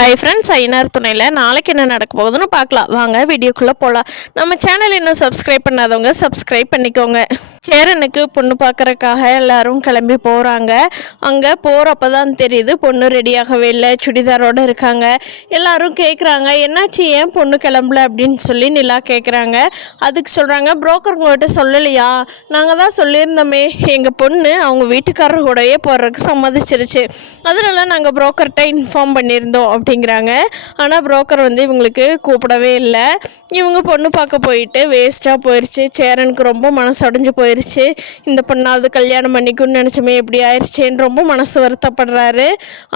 Hi friends, ஐநார் துணையில் நாளைக்கு என்ன நடக்க போகுதுன்னு பார்க்கலாம். வாங்க வீடியோக்குள்ளே போகலாம். நம்ம சேனல் இன்னும் சப்ஸ்கிரைப் பண்ணாதவங்க சப்ஸ்கிரைப் பண்ணிக்கோங்க. சேரனுக்கு பொண்ணு பார்க்குறக்காக எல்லாரும் கிளம்பி போகிறாங்க. அங்கே போகிறப்ப தான் தெரியுது பொண்ணு ரெடியாகவே இல்லை, சுடிதாரோடு இருக்காங்க. எல்லாரும் கேட்குறாங்க, என்னாச்சு ஏன் பொண்ணு கிளம்பல அப்படின்னு சொல்லி நிலா கேட்குறாங்க. அதுக்கு சொல்கிறாங்க, புரோக்கருங்கள்கிட்ட சொல்லலையா, நாங்கள் தான் சொல்லியிருந்தோமே, எங்கள் பொண்ணு அவங்க வீட்டுக்காரர் கூடவே போகிறதுக்கு சம்மதிச்சிருச்சு, அதனால நாங்கள் புரோக்கர்கிட்ட இன்ஃபார்ம் பண்ணியிருந்தோம் அப்படிங்கிறாங்க. ஆனால் புரோக்கர் இவங்களுக்கு கூப்பிடவே இல்லை. இவங்க பொண்ணு பார்க்க போயிட்டு வேஸ்ட்டாக போயிடுச்சு. சேரனுக்கு ரொம்ப மனசு உடைஞ்சு போயிடுச்சு. இந்த பொண்ணாவது கல்யாணம் பண்ணிக்குன்னு நினச்சோமே எப்படி ஆயிடுச்சேன்னு ரொம்ப மனசு வருத்தப்படுறாரு.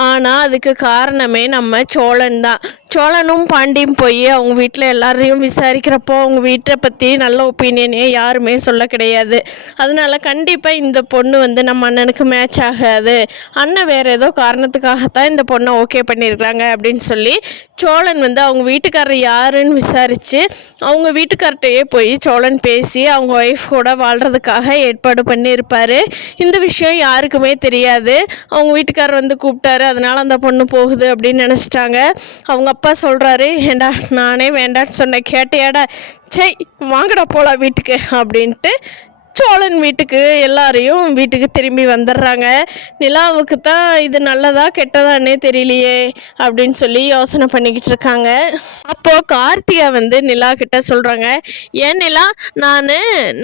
ஆனால் அதுக்கு காரணமே நம்ம சோழன் தான். சோழனும் பாண்டியும் போய் அவங்க வீட்டில் எல்லாரையும் விசாரிக்கிறப்போ அவங்க வீட்டை பற்றி நல்ல ஒப்பீனியனே யாருமே சொல்ல கிடையாது. அதனால் கண்டிப்பாக இந்த பொண்ணு நம்ம அண்ணனுக்கு மேட்ச் ஆகாது, அண்ணன் வேறு ஏதோ காரணத்துக்காகத்தான் இந்த பொண்ணை ஓகே பண்ணியிருக்கிறாங்க அப்படின்னு சொல்லி சோழன் அவங்க வீட்டுக்காரர் யாருன்னு விசாரித்து அவங்க வீட்டுக்கார்ட்டையே போய் சோழன் பேசி அவங்க ஒய்ஃப் கூட வாழ்கிறதுக்காக ஏற்பாடு பண்ணியிருப்பார். இந்த விஷயம் யாருக்குமே தெரியாது. அவங்க வீட்டுக்காரர் கூப்பிட்டாரு, அதனால் அந்த பொண்ணு போகுது அப்படின்னு நினச்சிட்டாங்க. அவங்க அப்பா சொல்கிறாரு, ஏண்டா நானே வேண்டான்னு சொன்னேன் கேட்டையாடா, சை வாங்கடா போகலாம் வீட்டுக்கு அப்படின்ட்டு சோழன் வீட்டுக்கு எல்லாரையும் வீட்டுக்கு திரும்பி வந்துடுறாங்க. நிலாவுக்கு தான் இது நல்லதா கெட்டதானே தெரியலையே அப்படின்னு சொல்லி யோசனை பண்ணிக்கிட்டு இருக்காங்க. அப்போது கார்த்திகா நிலா கிட்ட சொல்கிறாங்க, ஏன் நிலா, நான்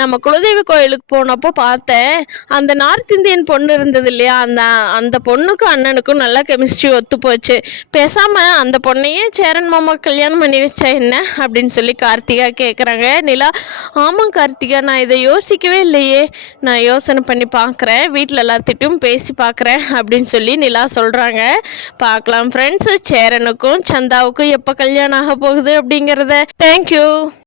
நம்ம குலதெய்வ கோயிலுக்கு போனப்போ பார்த்தேன், அந்த நார்த் இந்தியன் பொண்ணு இருந்தது இல்லையா, அந்த பொண்ணுக்கும் அண்ணனுக்கும் நல்லா கெமிஸ்ட்ரி ஒத்து போச்சு, பேசாமல் அந்த பொண்ணையே சேரன் மாமா கல்யாணம் பண்ணி வச்சா என்ன அப்படின்னு சொல்லி கார்த்திகா கேட்குறாங்க. நிலா, ஆமாம் கார்த்திகா, நான் இதை யோசிக்கவே இல்லையே, நான் யோசனை பண்ணி பார்க்குறேன், வீட்டில் எல்லார்த்திட்டும் பேசி பார்க்குறேன் அப்படின்னு சொல்லி நிலா சொல்கிறாங்க. பார்க்கலாம் ஃப்ரெண்ட்ஸ், சேரனுக்கும் சந்தாவுக்கும் எப்போ கல்யாணம் ஆக போகுது அப்படிங்கிறத. தேங்க்யூ.